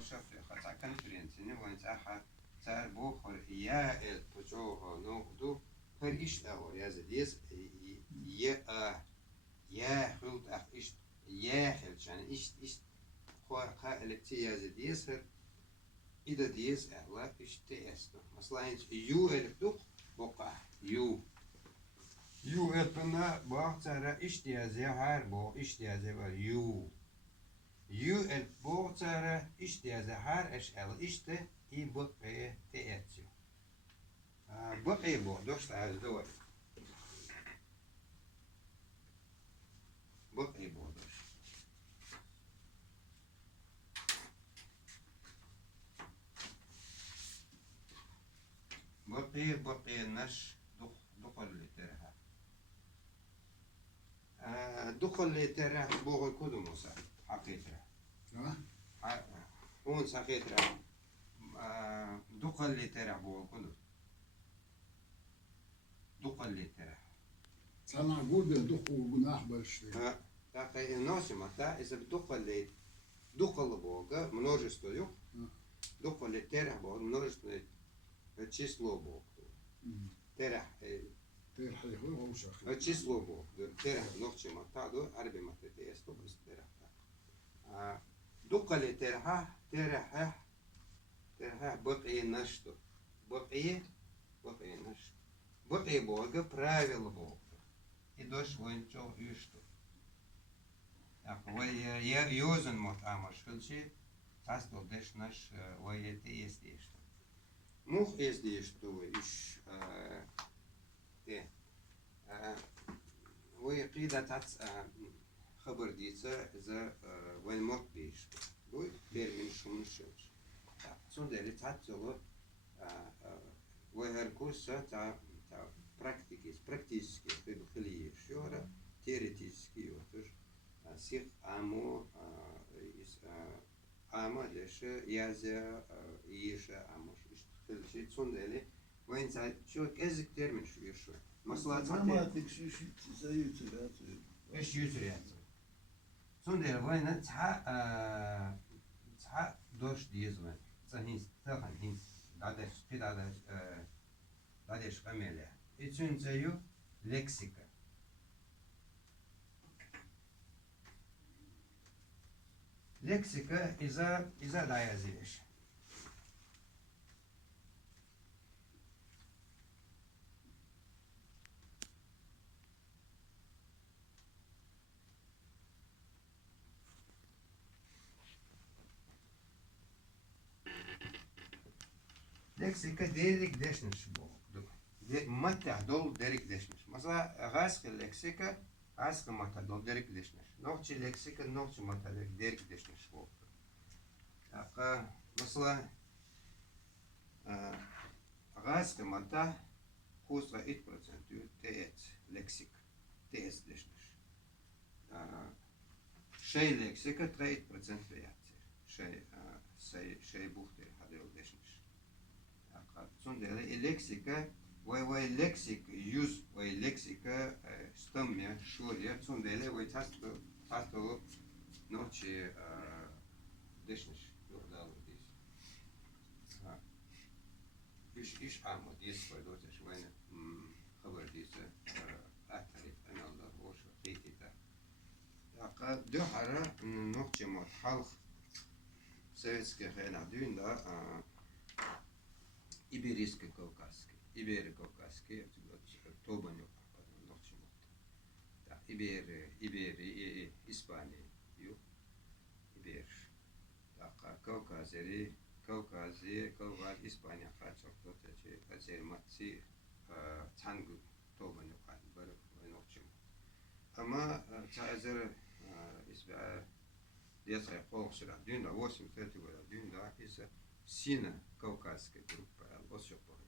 وشافي خاطر كونفرنسيني وين تاعها تاع بوخر يا البجو نوكدو هر إيش أو يا زديس يا خلط أخ إيش يا خلط يعني إيش خا التي يا زديس هر إذا ديس أهلا إيش تأسنا مثلا يو البدو بقى يو البنا بوقت ترى إيش تيازي هر إيش تيازي يو البوقت ترى إيش تيازي هر إيش أل إيش ته بقى تأتيو بقى دوست على الدول بقى دوست بقي نش دخل لترها دخل لترها بوغ كودو موسى حقيقة هون ساقيترها دخل لترها بوغ كودو دخل لترها أنا أقول بدخل جناح بس تاقي الناسمة تا إذا بدخل بوغ множество يوك دخل لترها بوغ множество число бог. Терах هو شاخ число бог. Терах ногче матадо арби матете есто бис терах. دقل терах بقي نشتو بقي نشتو بقي бога правило бога. И дош воинчо ишто. Я юзен мот амаш хилчи тастол деш наш воете есть ишто. Мух езди что иш وي قيدة تاц خبر ديتا إذا وين موت بيش وي بير من شون شوش سون داري تاعتلو وي هالكورسة تاع практически خليه شورا теоретически يوتر سيخ آمو آما ليش يازا يشا آموش شيء تصندلي وين ساعد شو كذا كتير من شو يشوي مثلا ما تكشي زي يوتر إيش يوتر يعني تصندل وين تها دوش ديزمن تهين تهان هين دادش كده دادش كمله إيشون زيو لكسيكا لكسيكا إذا لا يزيدش لكسيكا ديريك دشنش بوك متى دول ديريك دشنش مثلا غاسق اللكسيكا غاسق متى دول ديريك دشنش نوعتي لكسيكا نوعتي متى ديريك دشنش بوك مثلا غاسق متى خوصة 8% تأت لكسيك تأت دشنش شيء لكسيكا 3% بياتر شيء بوختر هذا دشنش صندوق لكسيكا وي لكسيك يوز وي لكسيكا ستمية شورية صندوق وي تاستو نوتشي دشنش يوردالو ديس إيش عامو ديس وي دوتش وين خبر ديس أتري أنا الله وش فيتي تا دو حرة نوتشي مات حلق سويتسكي خينا دين دا Иберийский Кавказский, Иберо-Кавказский, Тобаню, Норчимот. Да, Ибери, Испания, Юг, Иберш. Так, Кавказия, Испания, Хачок, Тотечи, Азерматси, Цангу, Тобаню, Бар, Норчимот. Ама Цазер, Испания, Детская полшира, Дюна, 8-30 года, Дюна, из Сина, Кавказская группа, Осёпоры.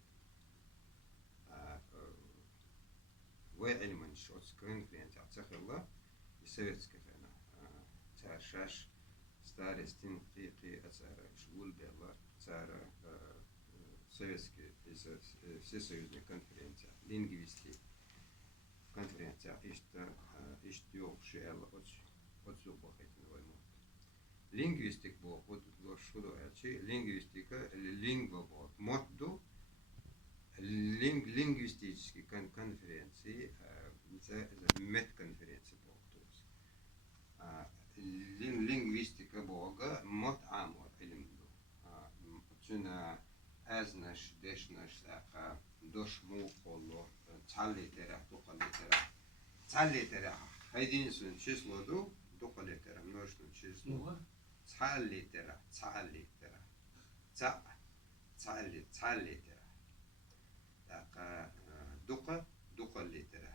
وعلما شوز конференция цехла и советская она царшаш старостин قي أثار شغل بلا цар советский всесоюзная конференция лингвисты конференция ишта ёхшел от зубах этим воймот Lingvistik bu, şu da elçi, lingvistika, lingva bu, moddu, lingvistički konferenciji, za med konferencije bu. Lingvistika boga, mod amor ilimdu. Çünkü ezneş, deşneş, doş mu kolu, çallitere, dokalitere, çallitere, haydinsun çizlodu, dokalitere, množnu číslo. Çallitere, çallitere, çallitere. Dokalitere,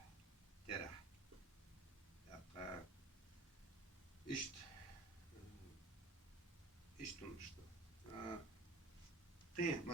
tere. İşte, işte. Qiyam